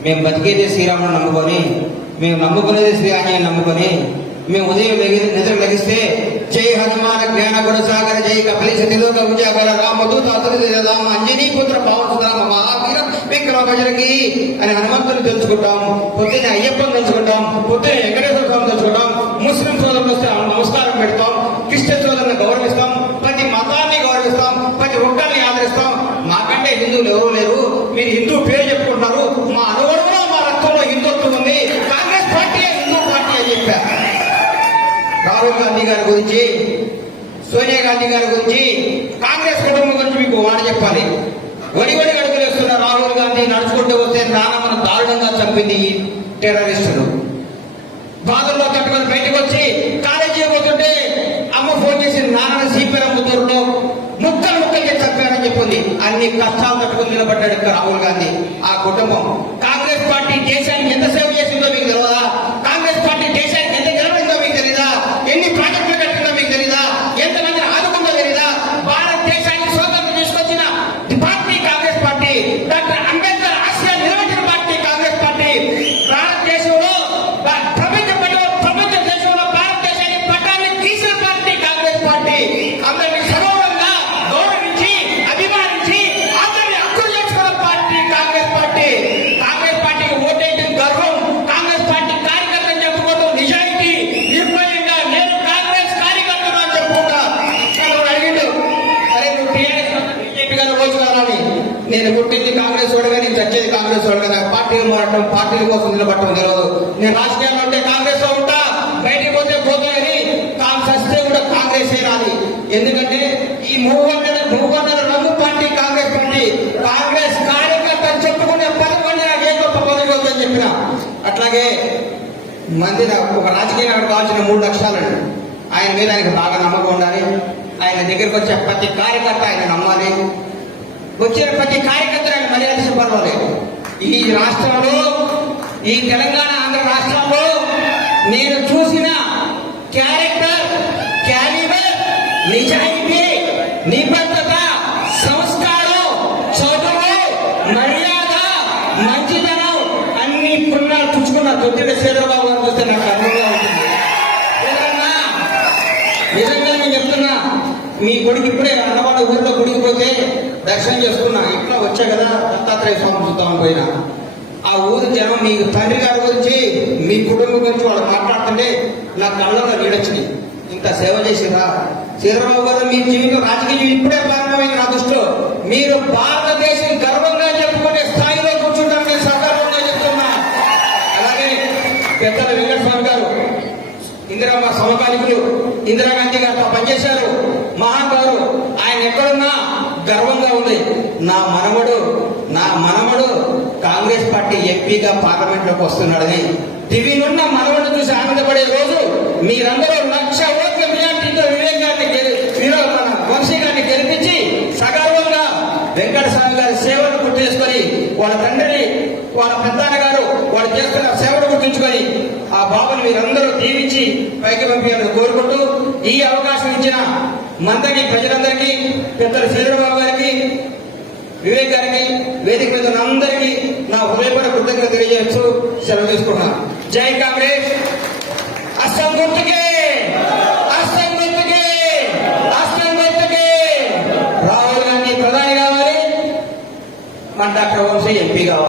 మేము బతికేది శ్రీరాముడు నమ్ముకొని మేము నమ్ముకునేది శ్రీ నమ్ముకొని మేము ఉదయం నిద్ర లెగిస్తే జై హనుమాన జ్ఞాన గుణసాగర జై కపలిశ తిలోక విజయగల రామ రామ అంజనీ పుత్ర పవన మహావీర విక్రమ భజనకి అని హనుమంతుని తెలుసుకుంటాం పొద్దున్నే అయ్యప్పని తెలుసుకుంటాం పొద్దున్నే వెంకటేశ్వర స్వామి తెలుసుకుంటాం ముస్లిం సోదరులు వస్తే నమస్కారం పెడతాం క్రిస్టియన్ సోదరులను గౌరవిస్తాం ప్రతి మతాన్ని గౌరవిస్తాం ప్రతి ఒక్కరిని మీరు హిందూ పేరు చెప్పుకుంటున్నారు. మా అనుగుణంలో మా రక్తంలో హిందుత్వం ఉంది. కాంగ్రెస్ పార్టీ హిందూ పార్టీ అని చెప్పారు. రాహుల్ గాంధీ గారి గురించి సోనియా గాంధీ గారి గురించి కాంగ్రెస్ కుటుంబం గురించి మీకు మాట చెప్పాలి. వడి వడి రాహుల్ గాంధీ నడుచుకుంటూ వస్తే నానమ్మను దారుణంగా చంపింది ఈ టెర్రరిస్టులు. బాధల్లో కట్టుకొని బయటకు వచ్చి కాలేజీ పోతుంటే అమ్మ ఫోన్ చేసి నాన్న సిపిఎం ముద్దరులో ముక్కలు ముక్కలకి చంపారని చెప్పింది. అన్ని కష్టాలు నిలబడ్డాడు రాహుల్ గాంధీ. ఆ కుటుంబం. కాంగ్రెస్ పార్టీ దేశానికి ఎంత సేవ చేసిందో మీకు తెలియదా కాంగ్రెస్ పార్టీ దేశానికి ఎంత గెలవైందో మీకు తెలీదా ఎన్ని ప్రాజెక్టులు కట్టిందో మీకు తెలీదా ఎంతమంది ఆదుకుందో తెలీదా భారతదేశానికి స్వాతంత్రం తీసుకొచ్చిన party Congress party doctor Ambedkar ఆశయ నిలబెట్టిన పార్టీ కాంగ్రెస్ పార్టీ భారతదేశంలో భా- ప్రపంచ పటం- ప్రపంచ దేశంలో భారతదేశానికి పట్టాన్ని తీసిన పార్టీ కాంగ్రెస్ పార్టీ అందరినీ సగౌరవంగా గౌరవించి అభిమానించి అందరినీ హక్కులు చేసుకున్న పార్టీ కాంగ్రెస్ పార్టీ కాంగ్రెస్ పార్టీకి ఓటేయడం గర్వం కాంగ్రెస్ పార్టీ కార్యకర్తలు చెప్పుకోవడం నిజాయితీ నిర్భయంగా నేను కాంగ్రెస్ కార్యకర్తను అని చెప్పుకుంటా నన్ను అడిగిండు అరే నువ్వు టీఆర్ఎస్ బీజేపీ గారు రోజు కాదని నేను పుట్టింది కాంగ్రెస్ వాడుగా నేను చచ్చేది కాంగ్రెస్ వాడుగా. నాకు పార్టీలు మారటం పార్టీల కోసం నిలబడటం తెలియదు నేను రాజకీయాల్లో ఉంటే కాంగ్రెస్లో ఉంటా బయటికి పోతే పోతాయని తాను చస్తే కూడా కాంగ్రెస్ రాలి ఎందుకంటే ఈ మూడు వందల మూడు వందల రంగు పార్టీ కాంగ్రెస్ పార్టీ. కాంగ్రెస్ కార్యకర్త అని చెప్పుకునే పది మంది నాకు ఏ గొప్ప పదవి వద్దని చెప్పిన. అట్లాగే మంది ఒక రాజకీయ నాయకుడు కావాల్సిన మూడు లక్షలండి ఆయన మీద ఆయనకు బాగా నమ్మకం ఉండాలి. ఆయన దగ్గరికి వచ్చే ప్రతి కార్యకర్త ఆయన నమ్మాలి. వచ్చిన ప్రతి కార్యకర్త మర్యాద పర్వాలేదు ఈ రాష్ట్రంలో ఈ తెలంగాణ ఆంధ్ర రాష్ట్రంలో నేను చూసిన క్యారెక్టర్ క్యాలిబర్ నిజాయితీ నిబద్ధత సంస్కారం చదువు మర్యాద మంచితనం అన్ని పుణ్యాలు పుచ్చుకున్న దొడ్డిన శ్రీధరబాబు నిజంగా నేను చెప్తున్నా మీ కొడుకు ఇప్పుడే అన్నవాళ్ళ ఊర్లో గుడికి పోతే దర్శనం చేసుకున్నా. ఇట్లా వచ్చా కదా దత్తాత్రేయ స్వామి చూద్దామని పోయినా. ఆ ఊరు జనం మీ తండ్రి గారి గురించి మీ కుటుంబం గురించి వాళ్ళు మాట్లాడుతుంటే నా కళ్ళలో నీడొచ్చింది. ఇంత సేవ చేసిరా చంద్రబాబు గారు మీ జీవితం రాజకీయ ఇప్పుడే ప్రారంభమైంది నా దృష్టిలో. మీరు భారతదేశం గర్వంగా చెప్పుకునే స్థాయిలో కూర్చుంటారని నేను సకాలంగా చెప్తున్నా అలాగే పెద్దల వెంకటస్వామి గారు ఇందిరమ్మ సమకాలికులు ఇందిరాగాంధీ గారితో పనిచేశారు. మహానుభావులు ఆయన ఎక్కడున్నా గర్వంగా ఉంది. నా మనవడు నా మనవడు కాంగ్రెస్ పార్టీ ఎంపీగా పార్లమెంట్లోకి వస్తున్నాడని దివినున్న మనవడు చూసి ఆనందపడే రోజు మీరందరూ లక్ష ఓట్ల మెజార్టీతో వివేక్ గారిని మన వంశీ గారిని గెలిపించి సగర్వంగా వెంకటస్వామి గారి సేవను గుర్తేసుకొని వాళ్ళ తండ్రిని వాళ్ళ పెద్దాన్న వారు చేస్తున్న సేవను గుర్తుంచుకొని ఆ బాబుని మీరందరూ దీవించి పైకి పంపించాలని కోరుకుంటూ ఈ అవకాశం ఇచ్చిన మందకి ప్రజలందరికీ పెద్దలు చంద్రబాబు గారికి వివేక్ గారికి వేదిక మీద అందరికీ నా హృదయపూర్వక కృతజ్ఞత తెలియజేయచ్చు సెలవు తీసుకుంటున్నాను. జై కాంగ్రెస్! అస్సాం గుర్తుకే! గుర్తుకే! మన డాక్టర్ వంశీ ఎంపీ కావాలి.